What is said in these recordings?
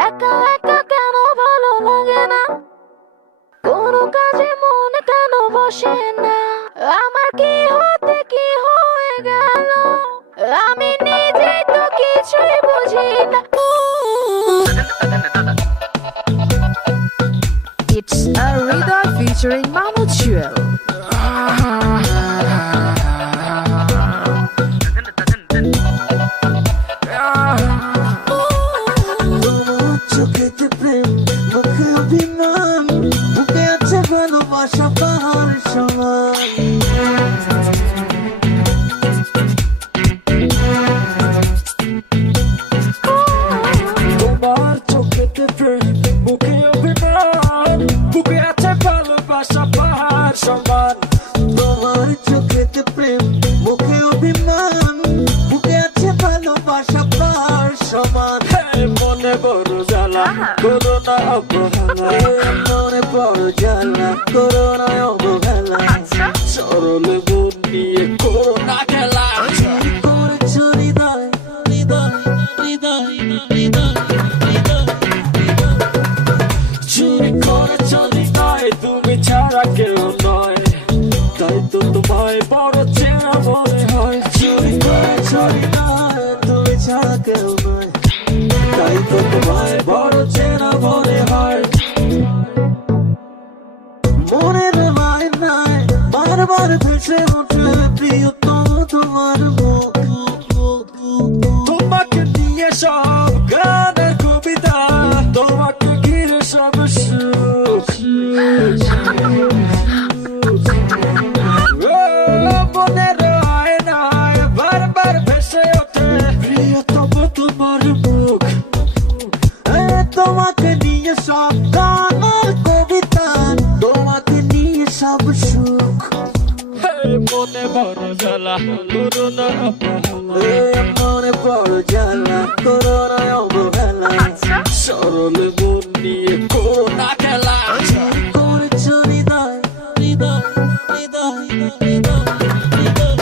একা একা কেন ভালো লাগে না, কোনো কাজে মন কেন বসে না, আমার কি হতে কি হয়ে গেল, আমি নিজেই তো কিছুই বুঝি না। It's a rhythm featuring Mahmoud Jewel. চোখেতে প্রেম, মুখে অভিমান, বুকে আছে ভালোবাসা পাহাড় সমান। তোমার চোখেতে প্রেম, মুখে অভিমান, বুকে আছে ভালোবাসা পাহাড় সমান। তোমার চোখেতে প্রেম, মুখে অভিমান, বুকে আছে ভালোবাসা পাহাড় সমান। মনে বড় জ্বালা, করোনা অবহেলা, মনে বড় জ্বালা, করোনা অবহেলা, সরল মন নিয়ে করোনা খেলা। করেছ হৃদয়, হৃদয়, হৃদয়, হৃদয়, হৃদয়, চুরি করেছ হৃদয়, তুমি ছাড়া কেউ নয়, তাই তো তোমায় বড় চেনা মনে হয়। চুরি করেছ হৃদয়, তুমি ছাড়া কেউ নয়, তাই তো তোমায় বড় চেনা মনে হয়। মনের মায়নায় বারবার ভেসে ওঠে প্রিয়তম তোমার মুখ। তোমাকে নিয়ে সব গানের কবিতা, তোমাকে ঘিরে সব সুখ। মনের আয়নায় বারবার ভেসে ওঠে প্রিয়তম তোমার মুখ। তোমাকে নিয়ে সব গানের কবিতা, তোমাকে নিয়ে সব সুখ। মনে বড় জ্বালা, করোনা অবহেলা, মনে বড় জ্বালা, করোনা অবহেলা, সরল মন নিয়ে করোনা খেলা। করেছ হৃদয়, হৃদয়, হৃদয়, হৃদয়, হৃদয়,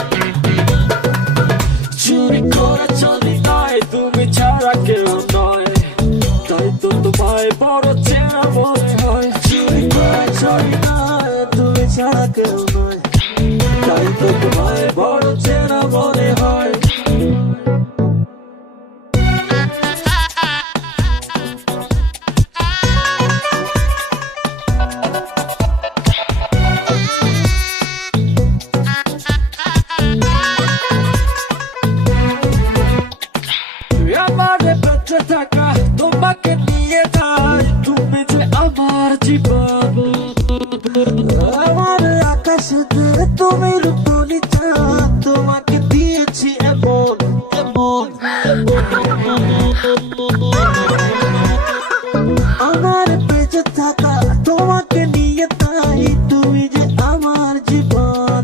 চুরি করেছ হৃদয়, তুমি ছাড়া কেউ নয়, তাই তো তোমায় বড় চেনা মনে হয়। চুরি করেছ হৃদয়, তুমি ছাড়া কেউ নয়, তাই তো তোমায় বড় চেনা মনে হয়। আমার বেঁচে থাকা তোমাকে নিয়ে যায়, তুমি যে আমার জীবন। আমার আকাশেতে তুমি রূপলি চাঁদ, তোমাকে দিয়েছি এমন এমন। আমার বেঁচে থাকা তোমাকে নিয়ে, তাই তুমি যে আমার জীবন।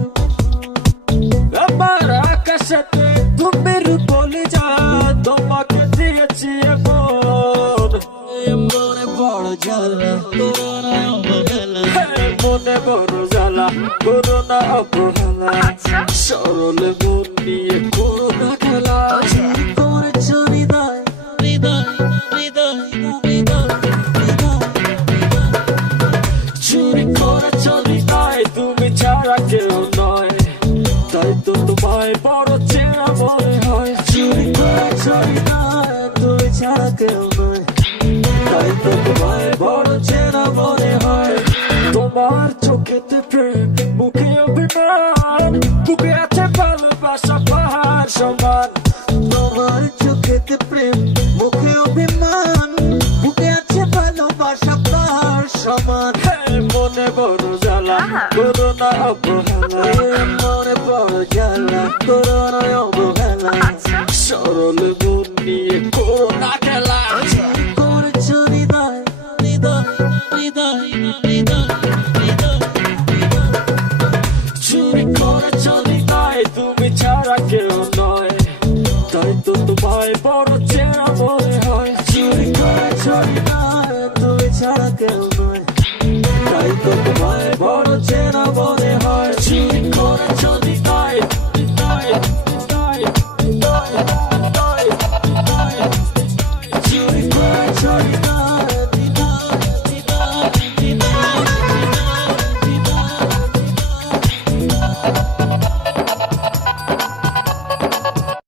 আমার আকাশেতে তুমি রূপলি চাঁদ, তোমাকে দিয়েছি এমন। মনে বড় জ্বালা, করোনা অবহেলা, মনে বড় জ্বালা, করোনা অবহেলা, সরল মন নিয়ে করোনা খেলা। করেছ হৃদয়, হৃদয়, হৃদয়, হৃদয়, হৃদয়, চুরি করেছ হৃদয়, তুমি ছাড়া কেউ নয়, তাই তো তোমায় বড় চেনা মনে হয়। চুরি করেছ হৃদয়, তুমি ছাড়া কেউ নয়, তাই তো তোমায় বড় চেনা মনে হয়। তোমার চোখেতে প্রেম, মুখে অভিমান, বুকে আছে ভালোবাসা পাহাড় সমান। তোমার চোখেতে প্রেম, মুখে অভিমান, বুকে আছে ভালোবাসা পাহাড় সমান। মনে বড় জ্বালা, করোনা অবহেলা, মনে বড় জ্বালা, করোনা অবহেলা, সরল মন নিয়ে করোনা খেলা। করেছ হৃদয়, হৃদয়, হৃদয়, হৃদয়, হৃদয়, চুরি করেছ হৃদয়, তুমি ছাড়া কেউ নয়, তাই তো তোমায় বড় চেনা মনে হয়। চুরি করেছ হৃদয়, তুমি ছাড়া কেউ নয়, তাই তো তোমায় বড় চেনা মনে হয়। চুরি করেছ হৃদয়, হৃদয়, হৃদয়, হৃদয়, হৃদয়, হৃদয়, চুরি করেছ ছড়ি